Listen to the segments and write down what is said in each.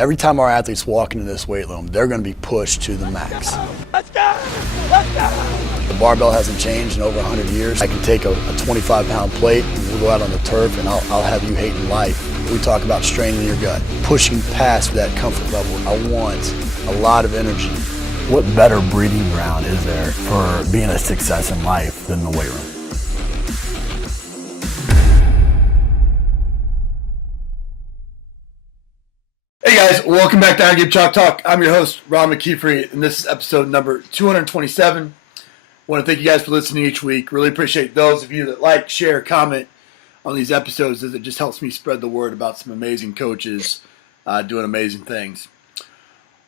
Every time our athletes walk into this weight room, they're going to be pushed to the max. Let's go! Let's go! The barbell hasn't changed in over 100 years. I can take a 25-pound plate, and we'll go out on the turf, and I'll have you hating life. We talk about straining your gut, pushing past that comfort level. I want a lot of energy. What better breeding ground is there for being a success in life than the weight room? Hey guys, welcome back to I Give Chalk Talk. I'm your host, Ron McKeefery, and this is episode number 227. I want to thank you guys for listening each week. Really appreciate those of you that like, share, comment on these episodes, as it just helps me spread the word about some amazing coaches doing amazing things.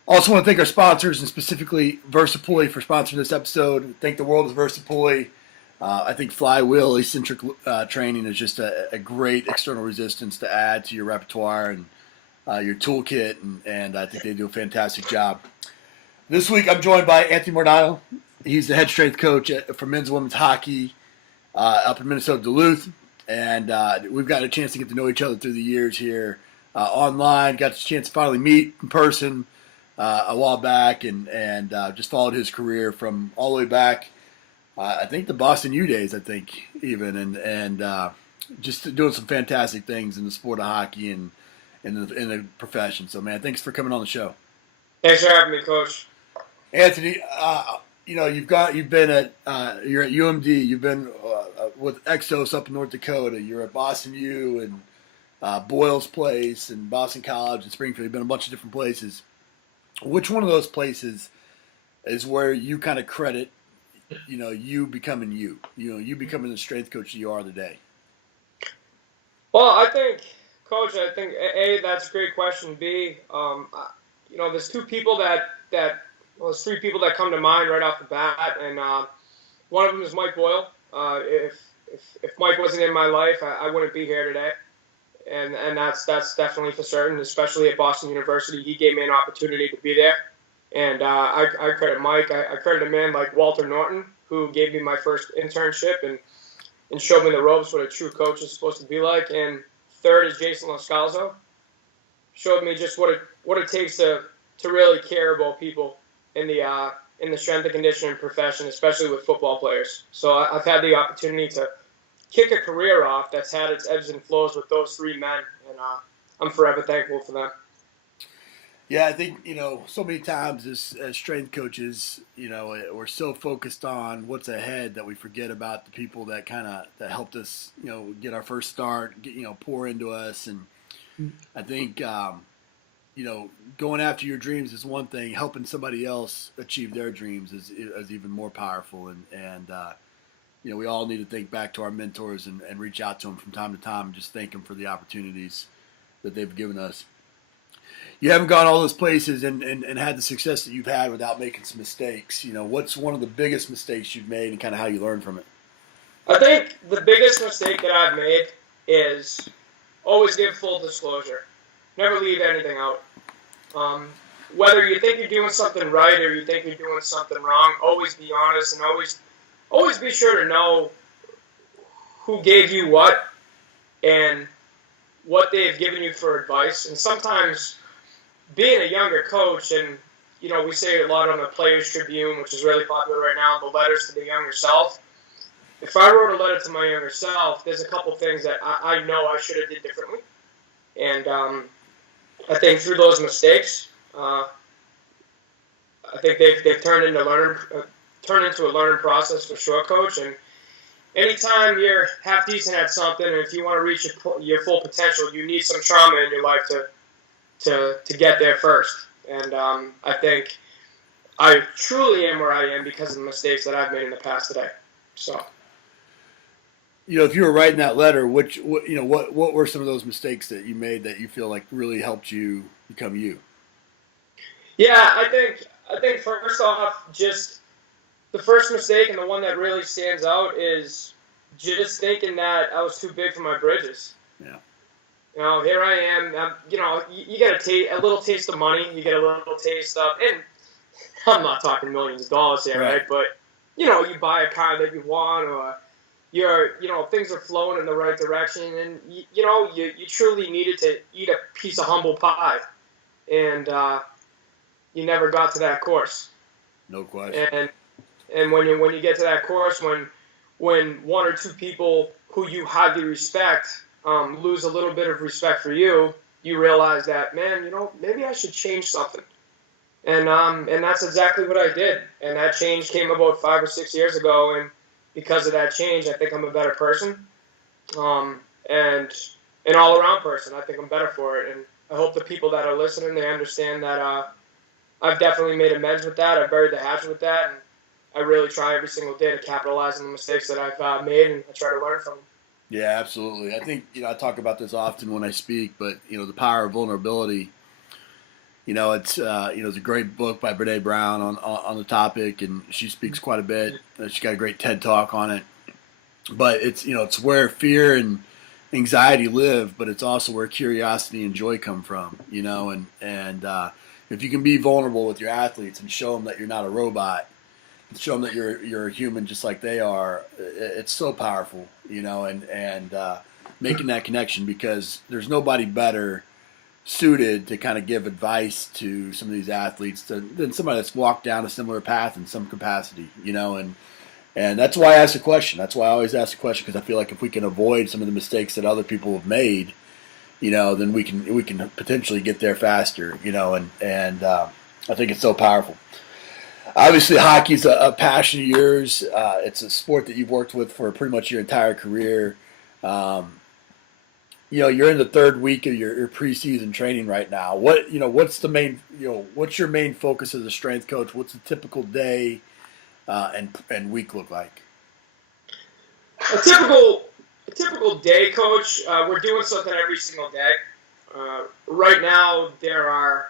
Also want to thank our sponsors, and specifically VersaPulley for sponsoring this episode. Thank the world of VersaPulley. I think flywheel eccentric training is just a great external resistance to add to your repertoire and your toolkit, and I think they do a fantastic job. This week I'm joined by Anthony Morando. He's the head strength coach for men's and women's hockey up in Minnesota, Duluth, and we've got a chance to get to know each other through the years here online. Got a chance to finally meet in person a while back, and just followed his career from all the way back, I think the Boston U days, I think even, and just doing some fantastic things in the sport of hockey and in the profession. So, man, thanks for coming on the show. Thanks for having me, Coach. Anthony, you're at UMD, you've been with EXOS up in North Dakota, you're at Boston U and Boyle's Place and Boston College and Springfield. You've been a bunch of different places. Which one of those places is where you kind of credit, you becoming you becoming the strength coach that you are today? Well, I think, Coach, A, that's a great question. B, there's three people that come to mind right off the bat, and one of them is Mike Boyle. If Mike wasn't in my life, I wouldn't be here today, and that's definitely for certain. Especially at Boston University, he gave me an opportunity to be there, and I credit Mike. I credit a man like Walter Norton, who gave me my first internship and showed me the ropes, what a true coach is supposed to be like. And third is Jason Loscalzo. Showed me just what it takes to really care about people in the strength and conditioning profession, especially with football players. So I've had the opportunity to kick a career off that's had its ebbs and flows with those three men, and I'm forever thankful for them. Yeah, I think, so many times as strength coaches, we're so focused on what's ahead that we forget about the people that that helped us, get our first start, pour into us. And I think, going after your dreams is one thing. Helping somebody else achieve their dreams is even more powerful. And we all need to think back to our mentors and reach out to them from time to time and just thank them for the opportunities that they've given us. You haven't gone all those places and had the success that you've had without making some mistakes. What's one of the biggest mistakes you've made and kind of how you learned from it? I think the biggest mistake that I've made is always give full disclosure. Never leave anything out. Whether you think you're doing something right or you think you're doing something wrong, always be honest and always be sure to know who gave you what and what they've given you for advice. And sometimes, being a younger coach, and we say it a lot on the Players Tribune, which is really popular right now, the letters to the younger self. If I wrote a letter to my younger self, there's a couple things that I know I should have did differently. And I think through those mistakes, I think they've turned into a learning process for sure, Coach. And anytime you're half decent at something, and if you want to reach your full potential, you need some trauma in your life to get there first. And I think I truly am where I am because of the mistakes that I've made in the past today. So, if you were writing that letter, what were some of those mistakes that you made that you feel like really helped you become you? Yeah, I think first off, just the first mistake and the one that really stands out is just thinking that I was too big for my britches. Yeah. Here I am. You get a little taste of money. You get a little taste of, and I'm not talking millions of dollars here, right? But you buy a car that you want, or things are flowing in the right direction, and you truly needed to eat a piece of humble pie. and you never got to that course. No question. And when you get to that course, when one or two people who you highly respect lose a little bit of respect for you, you realize that, man, maybe I should change something. And that's exactly what I did. And that change came about 5 or 6 years ago. And because of that change, I think I'm a better person, and an all-around person. I think I'm better for it. And I hope the people that are listening, they understand that I've definitely made amends with that. I buried the hatchet with that. And I really try every single day to capitalize on the mistakes that I've made, and I try to learn from them. Yeah, absolutely. I think, I talk about this often when I speak, but, the power of vulnerability, it's a great book by Brene Brown on the topic, and she speaks quite a bit. She's got a great TED Talk on it. But it's where fear and anxiety live, but it's also where curiosity and joy come from, and if you can be vulnerable with your athletes and show them that you're not a robot, show them that you're a human just like they are, it's so powerful, and making that connection, because there's nobody better suited to kind of give advice to some of these athletes than somebody that's walked down a similar path in some capacity, and that's why I ask the question. That's why I always ask the question, because I feel like if we can avoid some of the mistakes that other people have made, then we can potentially get there faster, and I think it's so powerful. Obviously, hockey's a passion of yours. It's a sport that you've worked with for pretty much your entire career. You're in the third week of your preseason training right now. What's the main, what's your main focus as a strength coach? What's a typical day and week look like? A typical day, Coach. We're doing something every single day. Right now, there are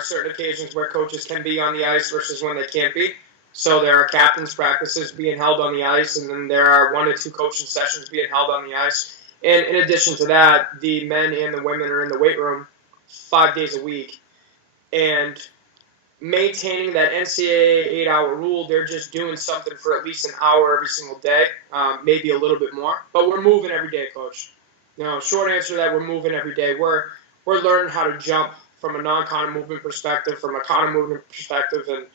certain occasions where coaches can be on the ice versus when they can't be. So there are captains' practices being held on the ice, and then there are 1 to 2 coaching sessions being held on the ice. And in addition to that, the men and the women are in the weight room 5 days a week. And maintaining that NCAA 8-hour rule, they're just doing something for at least an hour every single day, maybe a little bit more. But we're moving every day, Coach. Short answer to that, we're moving every day. We're learning how to jump from a non-counter movement perspective, from a counter movement perspective, and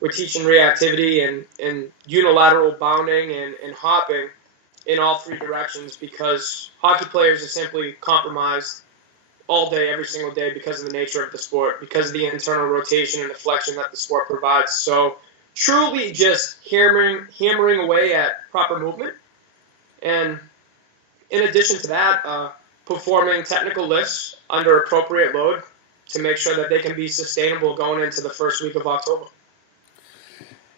we're teaching reactivity and unilateral bounding and hopping in all 3 directions, because hockey players are simply compromised all day, every single day, because of the nature of the sport, because of the internal rotation and deflection that the sport provides. So truly just hammering away at proper movement. And in addition to that, performing technical lifts under appropriate load to make sure that they can be sustainable going into the first week of October.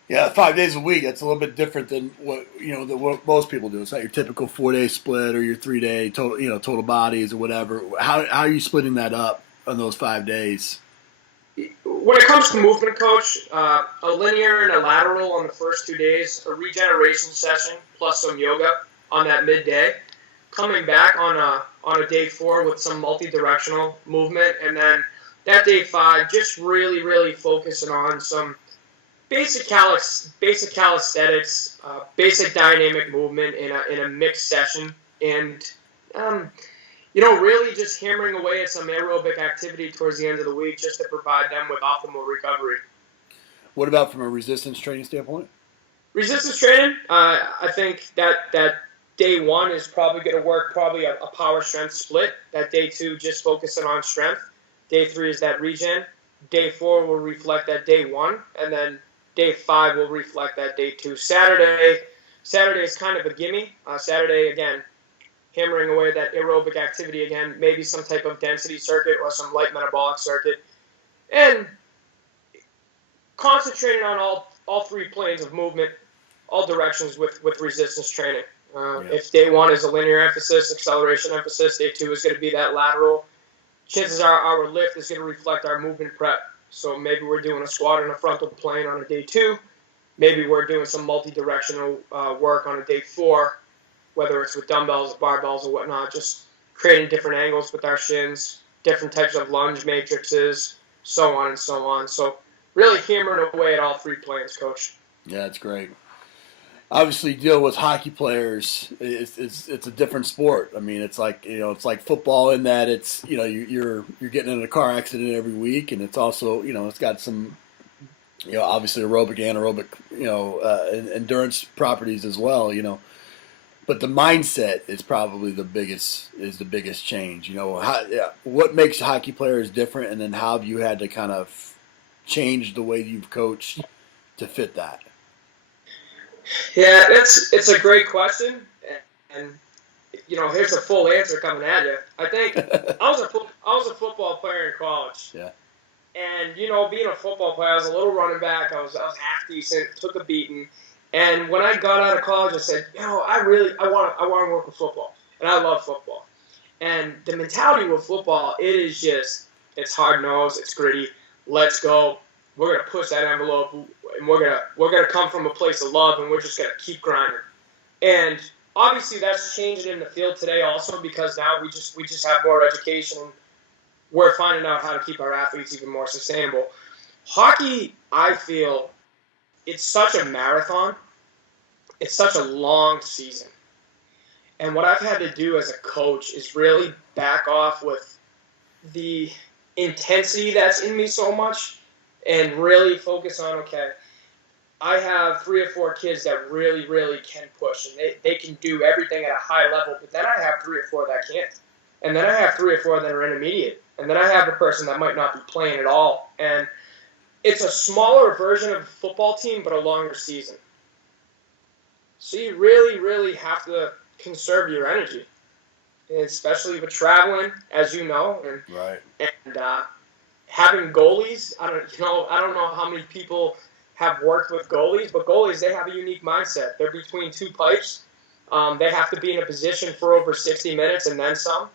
Yeah, 5 days a week. That's a little bit different than what most people do. It's not your typical 4-day split or your 3-day total bodies or whatever. How are you splitting that up on those 5 days? When it comes to movement, Coach, a linear and a lateral on the first 2 days, a regeneration session plus some yoga on that midday, coming back on a day 4 with some multi-directional movement, and then that day 5 just really, really focusing on some basic calisthenics, basic dynamic movement in a mixed session, and really just hammering away at some aerobic activity towards the end of the week, just to provide them with optimal recovery. What about from a resistance training standpoint? Resistance training, I think that day 1 is probably going to work a power strength split. That day 2 just focusing on strength. Day 3 is that regen. Day 4 will reflect that day 1, and then day 5 will reflect that day 2. Saturday is kind of a gimme. Saturday, again, hammering away that aerobic activity again, maybe some type of density circuit or some light metabolic circuit, and concentrating on all 3 planes of movement, all directions with resistance training. If day 1 is a linear emphasis, acceleration emphasis, day 2 is going to be that lateral. Chances are our lift is going to reflect our movement prep. So maybe we're doing a squat in a frontal plane on a day 2. Maybe we're doing some multi-directional work on a day 4, whether it's with dumbbells, barbells, or whatnot, just creating different angles with our shins, different types of lunge matrices, so on and so on. So really hammering away at all 3 planes, Coach. Yeah, that's great. obviously deal with hockey players. It's a different sport. I mean, it's like it's like football in that it's you're getting in a car accident every week, and it's also it's got some obviously aerobic, anaerobic endurance properties as well. But the mindset is probably the biggest change. What makes hockey players different, and then how have you had to kind of change the way you've coached to fit that? Yeah, it's a great question, and here's a full answer coming at you. I think I was a football player in college. Yeah. And being a football player, I was a little running back. I was half decent, took a beating, and when I got out of college, I said, I want to work with football, and I love football. And the mentality with football, it's hard nosed, it's gritty. Let's go. We're gonna push that envelope, and we're gonna come from a place of love, and we're just gonna keep grinding. And obviously, that's changing in the field today also because now we just have more education. We're finding out how to keep our athletes even more sustainable. Hockey, I feel, it's such a marathon. It's such a long season. And what I've had to do as a coach is really back off with the intensity that's in me so much and really focus on, okay, I have 3 or 4 kids that really, really can push, and they can do everything at a high level, but then I have 3 or 4 that can't. And then I have 3 or 4 that are intermediate. And then I have a person that might not be playing at all. And it's a smaller version of a football team, but a longer season. So you really, really have to conserve your energy, especially with traveling, as you know, and Right. And having goalies. I don't know how many people have worked with goalies, but goalies, they have a unique mindset. They're between 2 pipes. They have to be in a position for over 60 minutes and then some.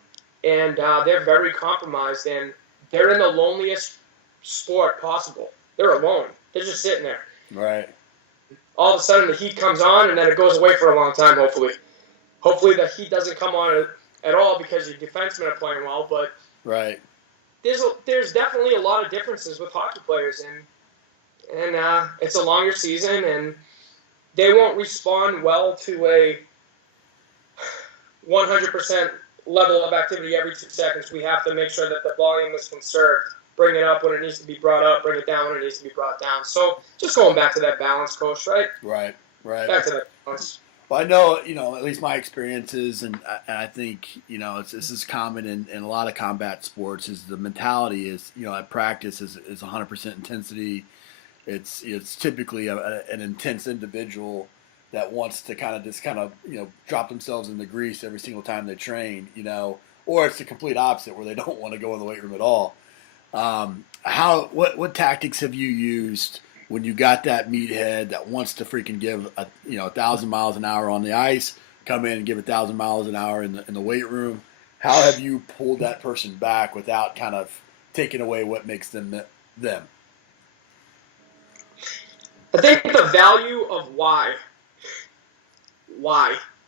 And they're very compromised, and they're in the loneliest sport possible. They're alone. They're just sitting there. Right. All of a sudden, the heat comes on, and then it goes away for a long time, hopefully. Hopefully, the heat doesn't come on at all because your defensemen are playing well. But Right. there's definitely a lot of differences with hockey players, and it's a longer season, and they won't respond well to a 100% level of activity every 2 seconds. We have to make sure that the volume is conserved. Bring it up when it needs to be brought up. Bring it down when it needs to be brought down. So just going back to that balance, Coach, right? Right. Back to that balance. Well, I know, at least my experiences, and I think, this is common in a lot of combat sports, is the mentality is, at practice is 100% intensity. It's typically an intense individual that wants to kind of drop themselves in the grease every single time they train, or it's the complete opposite where they don't want to go in the weight room at all. What tactics have you used when you got that meathead that wants to freaking give 1,000 miles an hour on the ice, come in and give 1,000 miles an hour in the weight room? How have you pulled that person back without kind of taking away what makes them them? I think the value of why,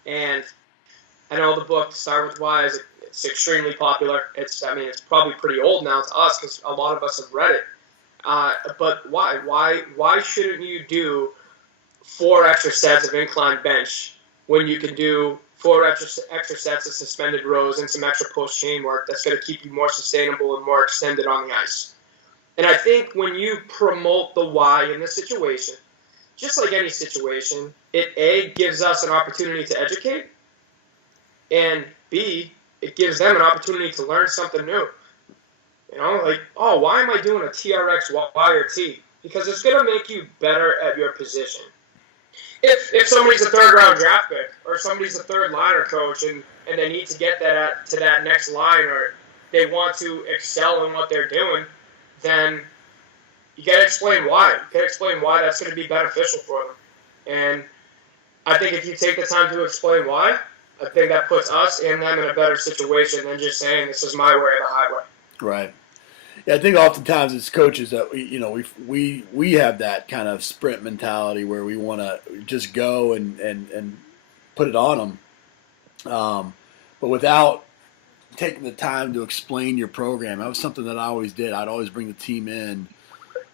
and I know the book Start With Why it's extremely popular. It's probably pretty old now to us because a lot of us have read it. But why? Why shouldn't you do 4 extra sets of incline bench when you can do 4 extra sets of suspended rows and some extra post chain work that's going to keep you more sustainable and more extended on the ice? And I think when you promote the why in this situation, just like any situation, it A, gives us an opportunity to educate, and B, it gives them an opportunity to learn something new. Why am I doing a TRX Y or T? Because it's going to make you better at your position. If somebody's a 3rd round draft pick or somebody's a 3rd liner coach and they need to get to that next line, or they want to excel in what they're doing, then you got to explain why. You got to explain why that's going to be beneficial for them. And I think if you take the time to explain why, I think that puts us and them in a better situation than just saying this is my way or the highway. Right. Yeah, I think oftentimes as coaches that we have that kind of sprint mentality where we want to just go and put it on them, but without taking the time to explain your program. That was something that I always did. I'd always bring the team in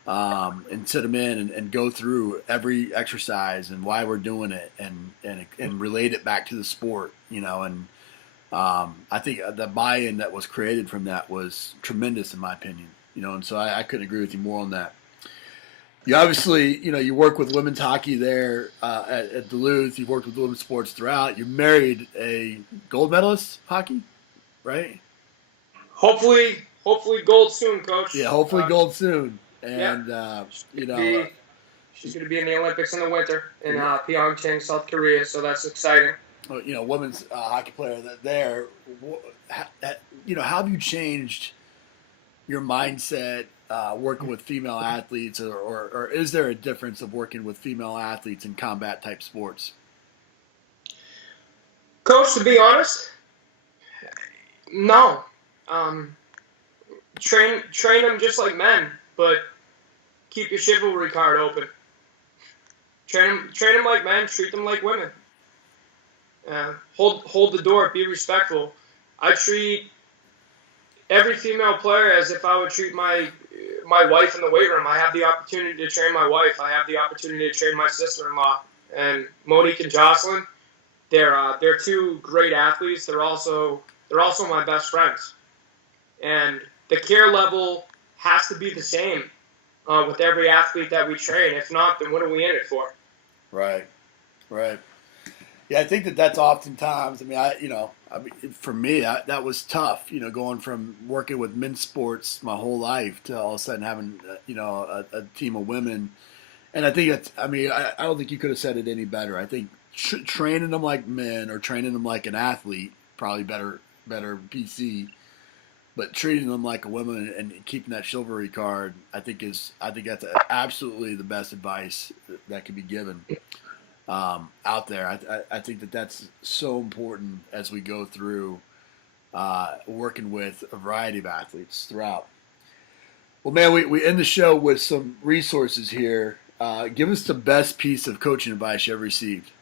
and sit them in and go through every exercise and why we're doing it and relate it back to the sport, and I think the buy-in that was created from that was tremendous in my opinion, and so I couldn't agree with you more on that. You obviously, you work with women's hockey there at Duluth. You've worked with women's sports throughout. You married a gold medalist hockey, right? Hopefully gold soon, Coach. Yeah, hopefully gold soon. And, she's going to be in the Olympics in the winter in Pyeongchang, South Korea, so that's exciting. Women's hockey player there, how have you changed your mindset working with female athletes, or is there a difference of working with female athletes in combat type sports? Coach, to be honest, no. Train them just like men, but keep your chivalry card open. Train them like men, treat them like women. Hold the door, be respectful. I treat every female player as if I would treat my wife in the weight room. I have the opportunity to train my wife. I have the opportunity to train my sister-in-law. And Monique and Jocelyn, they're two great athletes. They're also my best friends. And the care level has to be the same with every athlete that we train. If not, then what are we in it for? Right. Yeah, I think that's oftentimes. For me, that was tough. Going from working with men's sports my whole life to all of a sudden having a team of women, and I think that's. I don't think you could have said it any better. I think training them like men or training them like an athlete, probably better PC, but treating them like a woman and keeping that chivalry card, I think that's absolutely the best advice that can be given. Out there. I think that's so important as we go through working with a variety of athletes throughout. Well, man, we end the show with some resources here. Give us the best piece of coaching advice you ever received.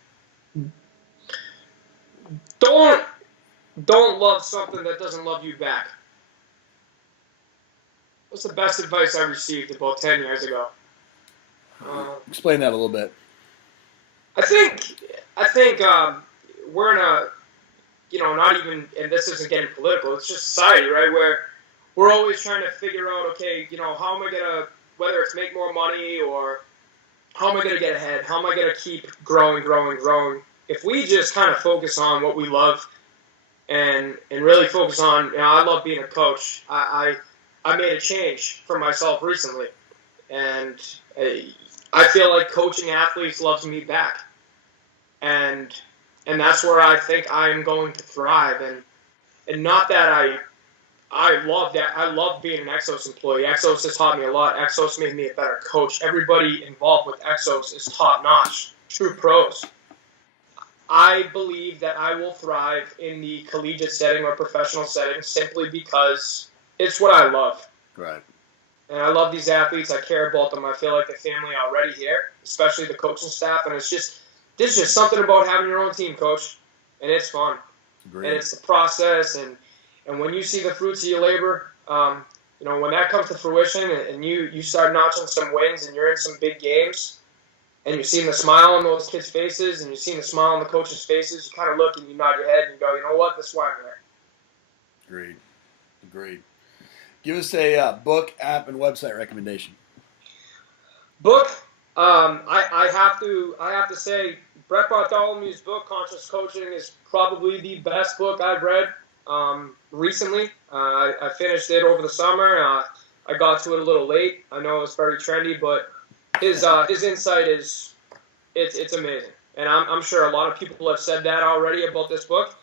Don't love something that doesn't love you back. What's the best advice I received about 10 years ago? Explain that a little bit. I think we're in a, not even, and this isn't getting political, it's just society, right, where we're always trying to figure out, okay, how am I going to, whether it's make more money or how am I going to get ahead, how am I going to keep growing. If we just kind of focus on what we love and really focus on, I love being a coach. I made a change for myself recently, and I feel like coaching athletes loves me back. And that's where I think I am going to thrive. And not that I love that. I love being an EXOS employee. EXOS has taught me a lot. EXOS made me a better coach. Everybody involved with EXOS is top-notch, true pros. I believe that I will thrive in the collegiate setting or professional setting simply because it's what I love. Right. And I love these athletes. I care about them. I feel like the family already here, especially the coaching staff. And there's just something about having your own team, Coach. And it's fun. Great. And it's the process. And when you see the fruits of your labor, when that comes to fruition and you start notching some wins and you're in some big games and you're seeing the smile on those kids' faces and you're seeing the smile on the coaches' faces, you kind of look and you nod your head and you go, you know what, this is why I'm here. Agreed. Give us a book, app, and website recommendation. Book, I have to say, Brett Bartholomew's book, Conscious Coaching, is probably the best book I've read recently. I finished it over the summer. I got to it a little late. I know it's very trendy, but his insight it's amazing. And I'm sure a lot of people have said that already about this book.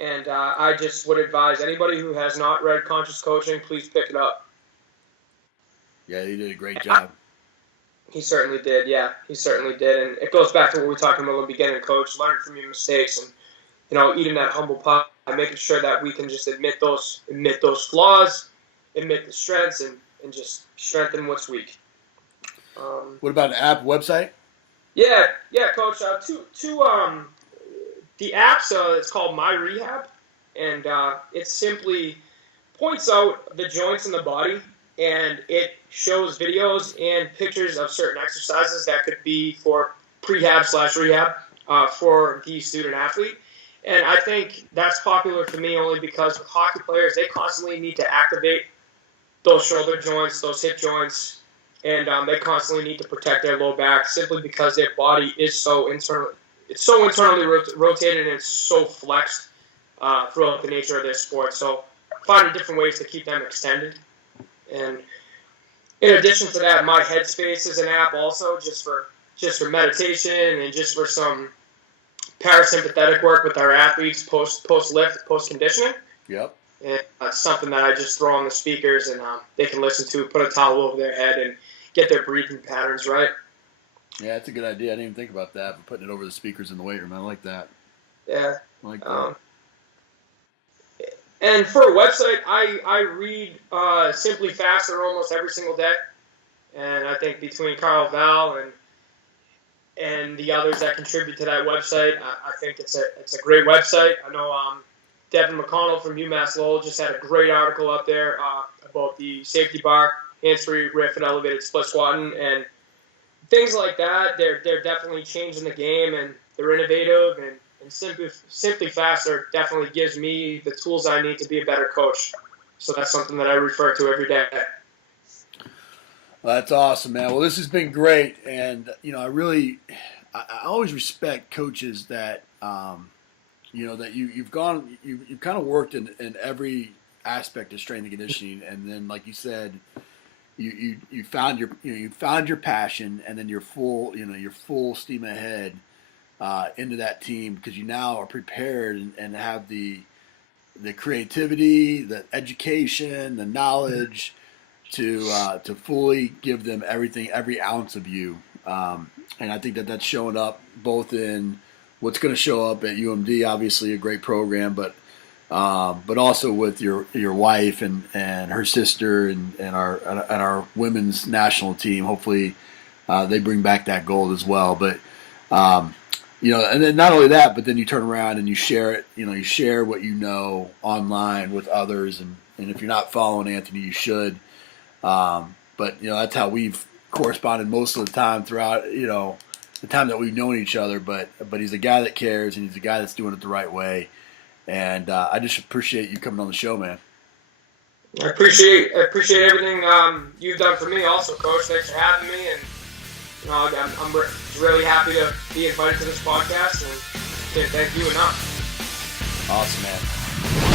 And I just would advise anybody who has not read Conscious Coaching, please pick it up. Yeah, he did a great job. He certainly did, yeah. He certainly did. And it goes back to what we were talking about in the beginning, Coach, learning from your mistakes and, eating that humble pie, making sure that we can just admit those flaws, admit the strengths, and just strengthen what's weak. What about an app, website? Yeah, Coach. The app, it's called My Rehab, and it simply points out the joints in the body and it shows videos and pictures of certain exercises that could be for prehab/rehab for the student athlete. And I think that's popular for me only because with hockey players, they constantly need to activate those shoulder joints, those hip joints, and they constantly need to protect their low back simply because their body is so internally rotated and it's so flexed throughout the nature of their sport. So finding different ways to keep them extended. And in addition to that, my Headspace is an app also just for meditation and just for some parasympathetic work with our athletes post lift, post conditioning. Yep. And that's something that I just throw on the speakers and they can listen to, put a towel over their head and get their breathing patterns right. Yeah, that's a good idea. I didn't even think about that, but putting it over the speakers in the weight room. I like that. Yeah. I like that. And for a website, I read Simply Faster almost every single day. And I think between Carl Val and the others that contribute to that website, I think it's a great website. I know Devin McConnell from UMass Lowell just had a great article up there about the safety bar, hands-free riff, and elevated split squatting, and things like that. They're definitely changing the game, and they're innovative, and Simply Faster definitely gives me the tools I need to be a better coach. So that's something that I refer to every day. Well, that's awesome, man. Well, this has been great, and I always respect coaches that that you've kind of worked in every aspect of strength and conditioning, and then like you said, you found your passion, and then you're full steam ahead into that team because you now are prepared and have the creativity, the education, the knowledge to fully give them everything, every ounce of you. And I think that's showing up both in what's going to show up at UMD, obviously a great program, but also with your wife and her sister and our women's national team. Hopefully they bring back that gold as well. But and then not only that, but then you turn around and you share it. You share what you know online with others, and if you're not following Anthony, you should. But that's how we've corresponded most of the time throughout the time that we've known each other. But he's a guy that cares, and he's a guy that's doing it the right way. And I just appreciate you coming on the show, man. I appreciate everything you've done for me, also, Coach. Thanks for having me, and I'm really happy to be invited to this podcast, and can't thank you enough. Awesome, man.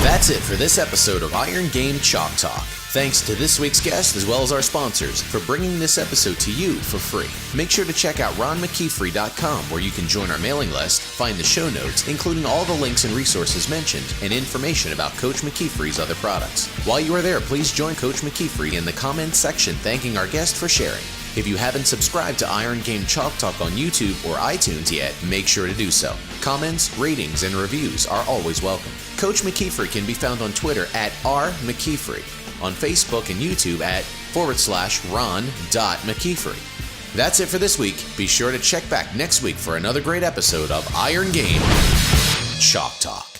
That's it for this episode of Iron Game Chalk Talk. Thanks to this week's guest as well as our sponsors for bringing this episode to you for free. Make sure to check out ronmckeefery.com where you can join our mailing list, find the show notes, including all the links and resources mentioned, and information about Coach McKeefery's other products. While you are there, please join Coach McKeefery in the comments section thanking our guest for sharing. If you haven't subscribed to Iron Game Chalk Talk on YouTube or iTunes yet, make sure to do so. Comments, ratings, and reviews are always welcome. Coach McKeefery can be found on Twitter at @RMcKeefery, on Facebook and YouTube at /Ron.McKeefery. That's it for this week. Be sure to check back next week for another great episode of Iron Game Chalk Talk.